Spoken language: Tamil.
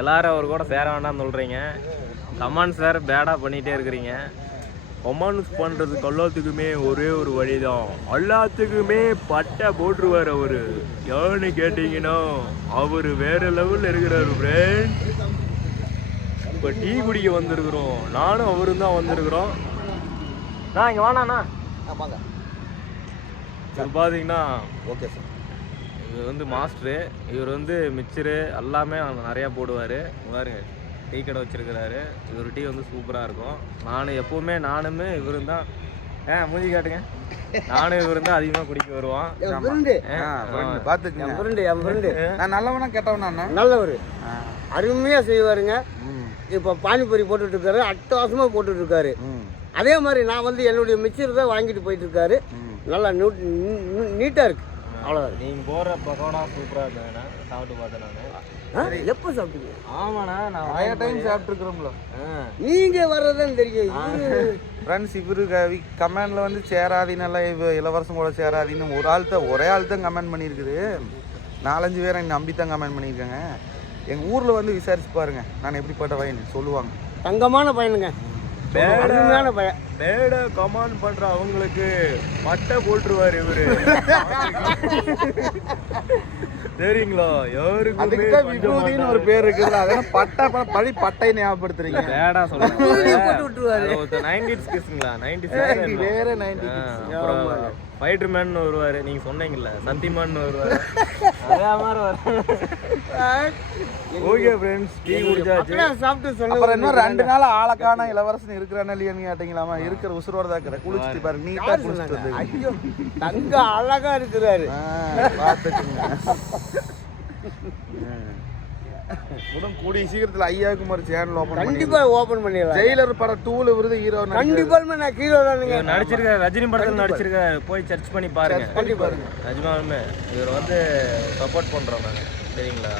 எல்லாரும் அவர் கூட சேர வேண்டாம்னு சொல்கிறீங்க கமெண்ட்ஸ் வேறு பேடாக பண்ணிகிட்டே இருக்கிறீங்க. கமெண்ட்ஸ் பண்ணுறதுக்கு எல்லாத்துக்குமே ஒரே ஒரு வழி தான் எல்லாத்துக்குமே பட்டை போட்டுருவார் அவர். ஏன்னு கேட்டிங்கன்னா அவர் வேற லெவலில் இருக்கிறாரு ஃப்ரெண்ட் இப்போ டீ குடிக்க வந்திருக்கிறோம். நானும் அவரும் தான் வந்திருக்கிறோம். நான் இங்கே வேணாண்ணா பார்த்தீங்கன்னா ஓகே சார். இவர் வந்து மாஸ்டரு இவர் வந்து மிக்சரு எல்லாமே நிறையா போடுவார். பாருங்க டீ கடை வச்சிருக்கிறாரு. இவர் டீ வந்து சூப்பராக இருக்கும். நான் எப்பவுமே நானுமே இவரும் தான். ஆ மூஞ்சி காட்டுங்க. நானும் இவரும் தான் அதிகமாக குடிக்க வருவான் பார்த்துக்குங்க என் ஃப்ரெண்டு என் ஃப்ரெண்டு நான் நல்லவனா கெட்டவனா? நல்லவர். அருமையாக செய்வாருங்க. இப்போ பானிபூரி போட்டுட்டு இருக்காரு அட்டவாசமாக போட்டுட்டு இருக்காரு ம். அதே மாதிரி நான் வந்து என்னுடைய மிச்சர் தான் வாங்கிட்டு போயிட்டு இருக்காரு ம். நல்லா நீட்டாக இருக்கு. அவ்வளோதான் நீங்கள் போகிற பக்கோடா சூப்பராக இருந்ததுண்ணா சாப்பிட்டு பார்த்தேன் நான். எப்போ சாப்பிட்டீங்க? ஆமாண்ணா நான் நிறைய டைம் சாப்பிட்ருக்குறோம்ல நீங்கள் வர்றதுதான் தெரியும். ஃப்ரெண்ட்ஸ் இவரு கமெண்ட்ல வந்து சேராதீன்னு இவ இளவரசம் கூட சேராதீன்னு ஒரு ஆள் தான் ஒரே ஆள் தான் கமெண்ட் பண்ணியிருக்குது. நாலஞ்சு பேரை நம்பி தான் கமெண்ட் பண்ணியிருக்காங்க. எங்கள் ஊரில் வந்து விசாரிச்சு பாருங்க. நான் எப்படிப்பட்ட வயன் சொல்லுவாங்க. தங்கமான பையனுங்க. பையன். பேட கமாண்ட் பண்ற அவங்களுக்கு பட்டை போட்டுருவாரு இவரு. சரிங்களா அதுக்கு தான் விபூதின்னு ஒரு பேர் இருக்குல்ல அதெல்லாம் பட்டை பழி பட்டை ஞாபகப்படுத்துறீங்க. பேடா போட்டு விட்டுருவாரு. சொல்லுங்க நைன்டிஸ் கிஸ்ங்களா நைன்டிஸ் வேற நைன்டி அப்புறம் ஃபைட்டர் மேன் வருவாரு. நீங்க சொன்னீங்கல்ல சத்திமான் வருவாரு. அதே மாதிரி வர ஓகே ஃப்ரெண்ட்ஸ் டீ குடிச்சாச்சு. சாப்பிட்டு இன்னும் ரெண்டு நாள் ஆளக்கான இளவரசன் இருக்கிறானே இல்லையான்னு கேட்டீங்களாமா இருக்கிற உசுரோட தான் இருக்கிற குளிச்சுட்டு பாரு. நீட்டா குளிச்சுட்டு ஐயோ தங்க அழகா இருக்கிறாரு. உடன் கூடிய சீக்கிரத்துல ஐயாவுக்கு ஒரு சேனல் ஓபன் பண்ணி கண்டிப்பா ஓபன் பண்ணிடலாம். ஜெயிலர் படம் டூல விருது ஹீரோ கண்டிப்பா நான் கீழே தானுங்க. இவர் நடிச்சிருக்க ரஜினி படத்தில் நடிச்சிருக்க போய் சர்ச் பண்ணி பாருங்க. பண்ணி பாருங்க. நிஜமாலுமே இவர் வந்து சப்போர்ட் பண்றோம் நாங்க சரிங்களா